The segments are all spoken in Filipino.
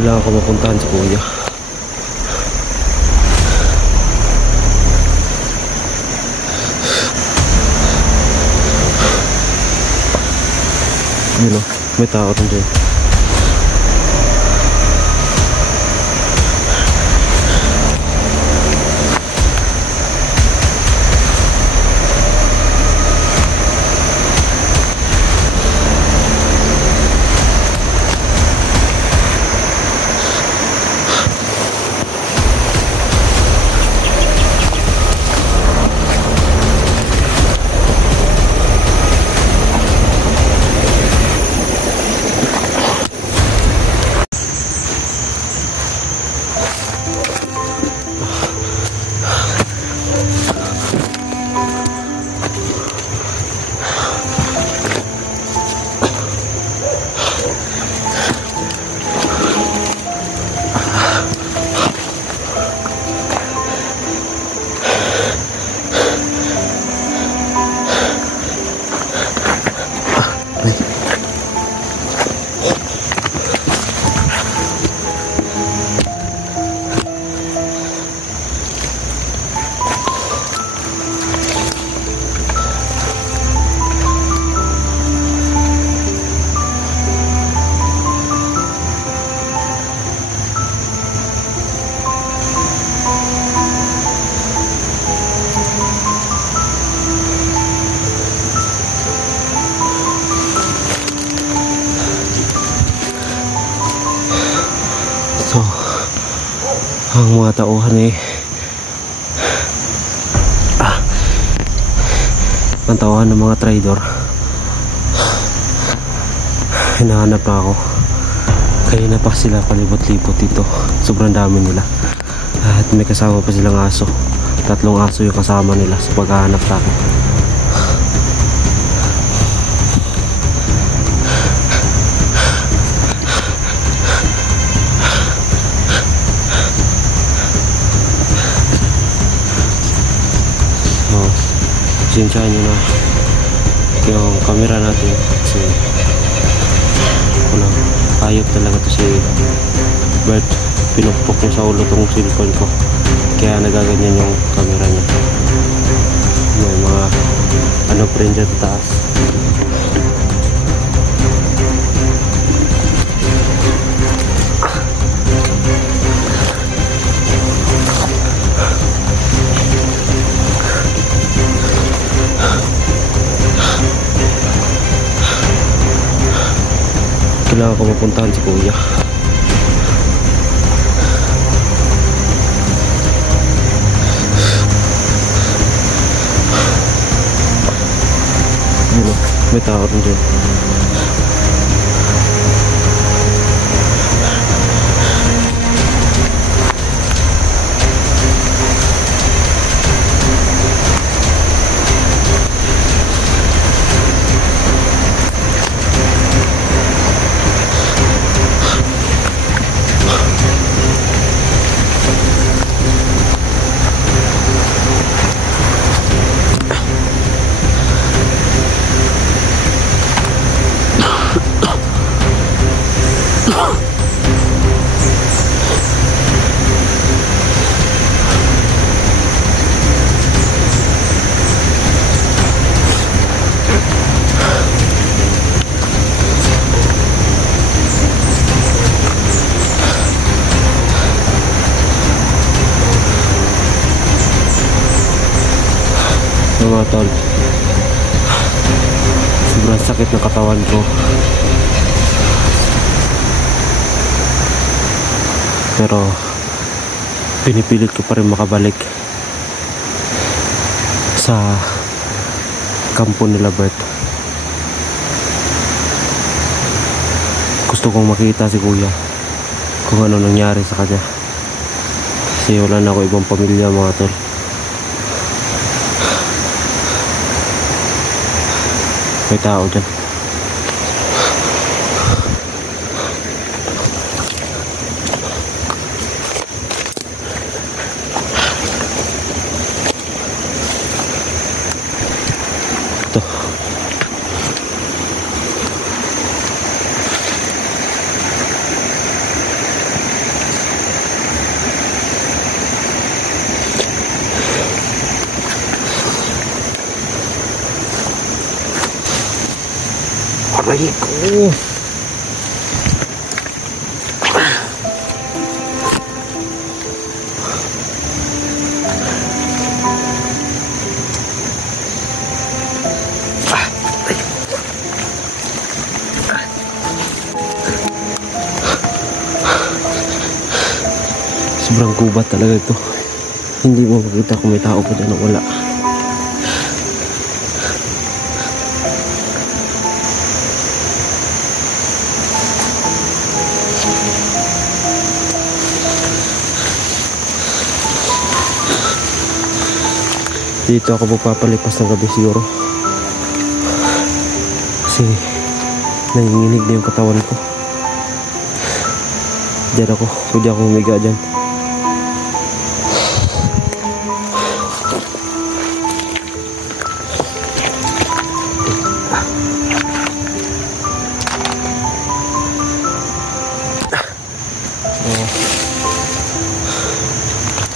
Kailangan ko mapuntahan si kuya. Yun o, may tao rin dyan. So, ang mga tauhan ang tauhan ng mga trader, hinahanap na ako. Kanina pa sila palibot-libot dito, sobrang dami nila. At may kasama pa silang aso. 3 aso yung kasama nila sa paghahanap sa akin. Pasensyahan nyo na yung camera natin kasi walang ayop talaga to si Bert. Pinukpok niya sa ulo tong cellphone ko kaya nagaganyan yung camera niya. May mga ano pa rin dyan taas. Kailangan ko mapuntahan si kuya. May tao rin dyan. Mga tol, sobrang sakit ng katawan ko, pero pinipilit ko pa rin makabalik sa kampo nila Bert. Gusto kong makita si kuya kung ano nangyari sa kanya kasi wala na ako ibang pamilya mga tol. May tao dyan. Ito. Aray ko. Sobrang gubat talaga ito. Hindi mo makita kung may tao pa dyan o wala. Dito ako magpapalipas ng gabi siguro. Kasi nanginginig na yung katawan ko. Diyan ako. Pwede akong humiga dyan.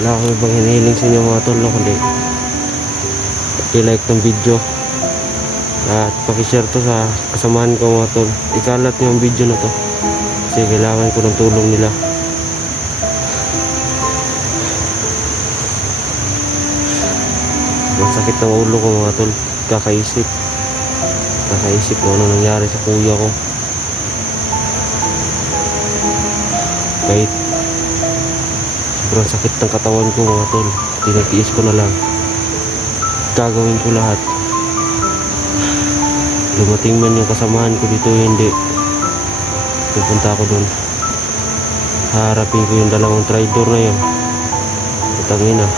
Wala akong ibang hinihiling sa inyo mga tol, kundi i-like tong video at pakishare to sa kasamahan ko mga tol. Ikalat nyo ang video na to kasi kailangan ko ng tulong nila. Ang sakit ng ulo ko mga tol, kakaisip kung ano nangyari sa kuya ko. Kahit sobrang sakit ng katawan ko mga tol, tinatiis ko na lang. Gagawin ko lahat. Dumating man yung kasamahan ko dito, hindi. Pupunta ako doon. Harapin ko yung dalawang traitor na yun. Utangin na.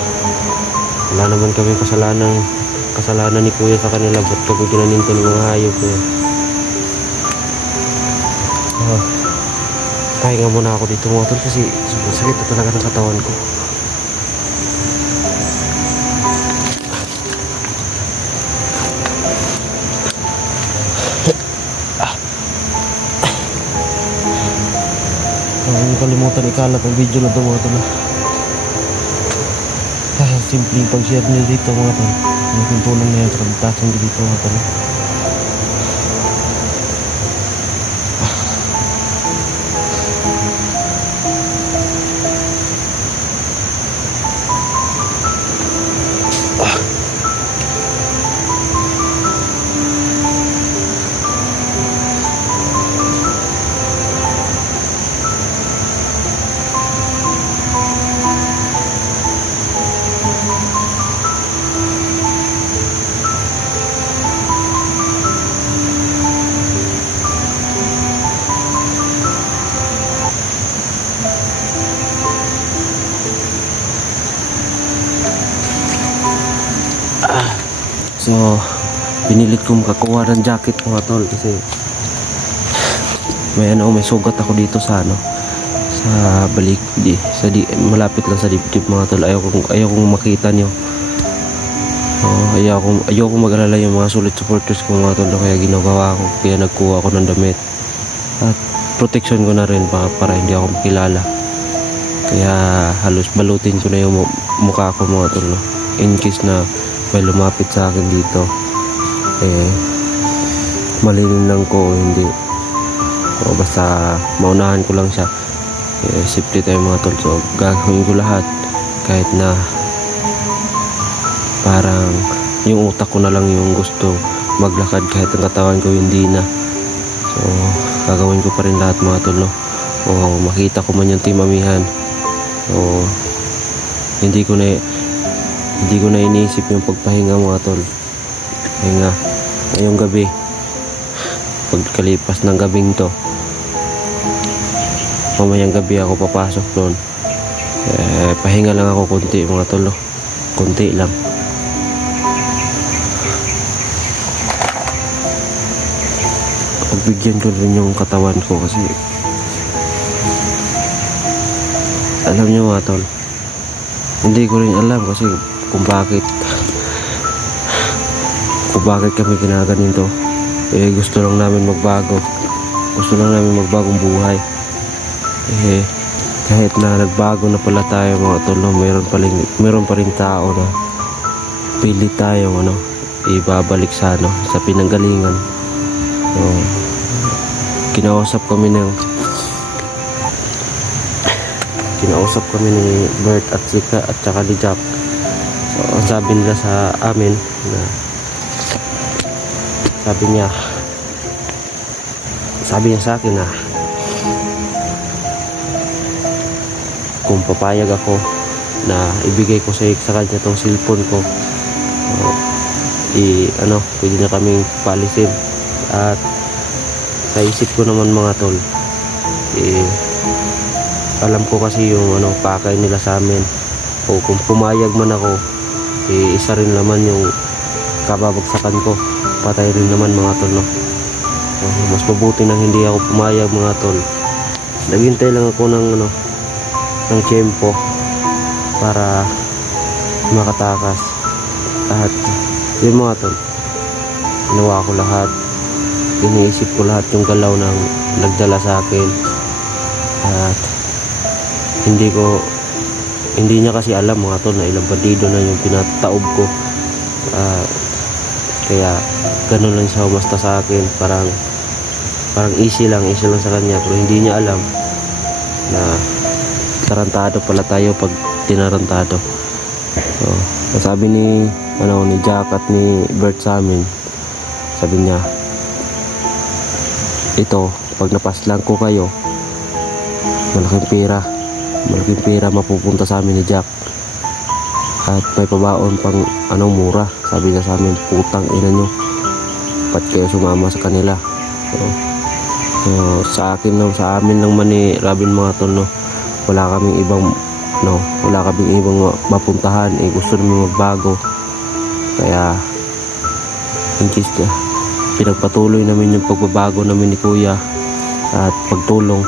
Wala naman kami kasalanan ni kuya sa kanila. Ba't kami ginaninto ng mga hayop ko yan? Pahinga muna ako dito mga tol kasi sobrang sakit na talaga ng katawan ko. Huwag kalimutan ikalat ang video na ito mga tol. Simpleng pag-share nyo dito mga tol. Yung tulong na yan sa kaligtasan nyo dito mga tol. So, pinilit ko makakuha ng jacket mga tol kasi may sugat ako dito sa sa balik malapit lang sa dibdib mga tol. Ayaw kong makita nyo. Ayaw kong mag-alala yung mga solid supporters ko mga tol, kaya ginagawa ko, kaya nagkuha ako ng damit at protection ko na rin para hindi ako makilala. Kaya halos balutin ko na yung mukha ko mga tol, in case na may lumapit sa akin dito, malinin lang ko, hindi basta maunahan ko lang siya. Safety tayo mga tol. So gagawin ko lahat kahit na parang yung utak ko na lang yung gusto maglakad kahit ang katawan ko hindi na. So gagawin ko pa rin lahat mga tol, no? O makita ko man yung Team Amihan, o hindi ko na iniisip yung pagpahinga mga tol. Pahinga ngayong gabi, pagkalipas ng gabing to, mamayang gabi ako papasok doon. Pahinga lang ako konti mga tol, konti lang. Pagbigyan ko rin yung katawan ko kasi alam nyo mga tol, hindi ko rin alam kasi kung bakit kami ginaganito. Gusto lang namin magbago, gusto lang namin magbagong buhay. Kahit na nagbago na pala tayo mga tol, meron pa rin tao na pilit tayong ibabalik sa sa pinanggalingan. kinausap kami ni Bert at Sika at saka ni Jack. So ang sabi nila sa amin na sabi niya sa akin na kung papayag ako na ibigay ko sa kanya tong cellphone ko, pwede na kaming palisin. At sa isip ko naman mga tol, alam ko kasi yung pakay nila sa amin, o kung pumayag man ako, isa rin naman yung kababagsakan ko, patay rin naman mga tol, no? Mas mabuti nang hindi ako pumayag mga tol. Naghintay lang ako ng tiyempo para makatakas. At yun mga tol, ginawa ko lahat, iniisip ko lahat yung galaw ng nagdala sa akin. At hindi niya kasi alam mga tol na ilang bandido na yung pinataob ko. Kaya ganun lang siya umasta sa akin, parang easy lang sa kanya, pero hindi niya alam na tarantado pala tayo pag tinarantado. So, sabi ni Jack at ni Bert sa amin, sabi niya, ito, pag napaslang ko kayo, malaking pera mapupunta sa amin ni Jack, at may pabaon pang mura. Sabi niya sa amin, putang ina nyo, ba't kayo sumama sa kanila? Sa amin lang man ni Robin mga tol, no, wala kaming ibang mapuntahan. Gusto namin magbago, kaya in case pinagpatuloy namin yung pagbabago namin ni Kuya at pagtulong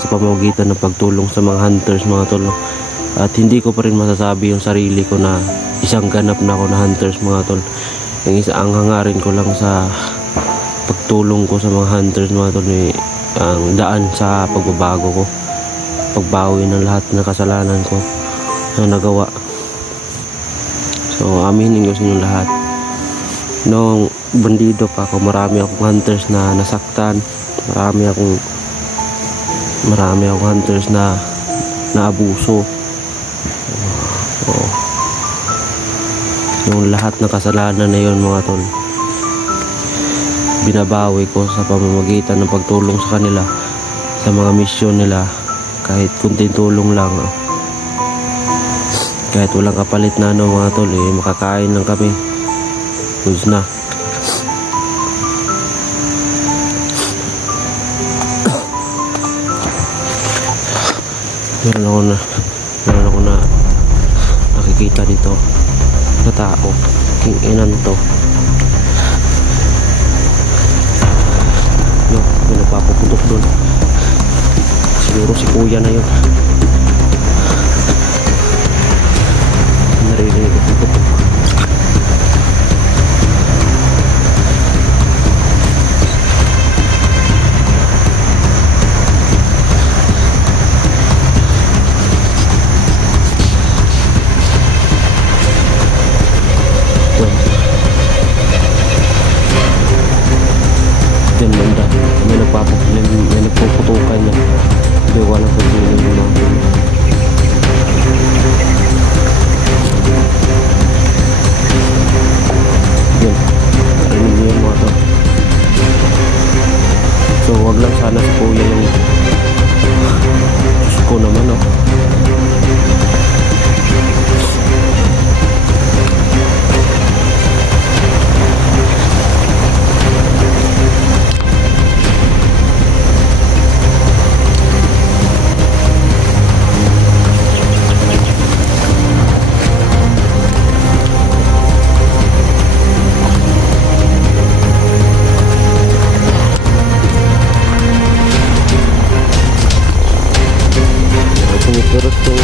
sa pamamagitan ng pagtulong sa mga hunters mga tol, no? At hindi ko pa rin masasabi yung sarili ko na isang ganap na ako na hunters mga tol. Yung isa, ang hangarin ko lang sa pagtulong ko sa mga hunters mga tol, ang daan sa pagbabago ko, pagbawi ng lahat ng kasalanan ko na nagawa. So aminin ko sa inyo lahat, noong bandido pa ako, marami akong hunters na nasaktan, marami akong hunters na naabuso. Yung lahat ng kasalanan na yun mga tol, binabawi ko sa pamamagitan ng pagtulong sa kanila sa mga misyon nila. Kahit kunting tulong lang, kahit walang kapalit na mga tol, makakain lang kami, goods na. Meron ako na nakikita dito na tao, king inan to. May nagpapaputok doon, siguro si Kuya na yun. Narinig ko putok. Diyan banda, may nagpuputukan niya. Hindi ko alam kung sino yung mga yun, narinig niyo yung mga to. So wag lang sana si Kuya yung Diyos ko naman, oh. Terus tuh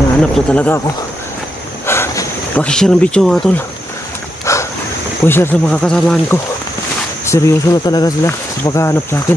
Hinahanap na talaga ako. Pakishare ng video mga tol. Pakishare sa mga kasamahan ko. Seryoso na talaga sila sa paghahanap sa akin.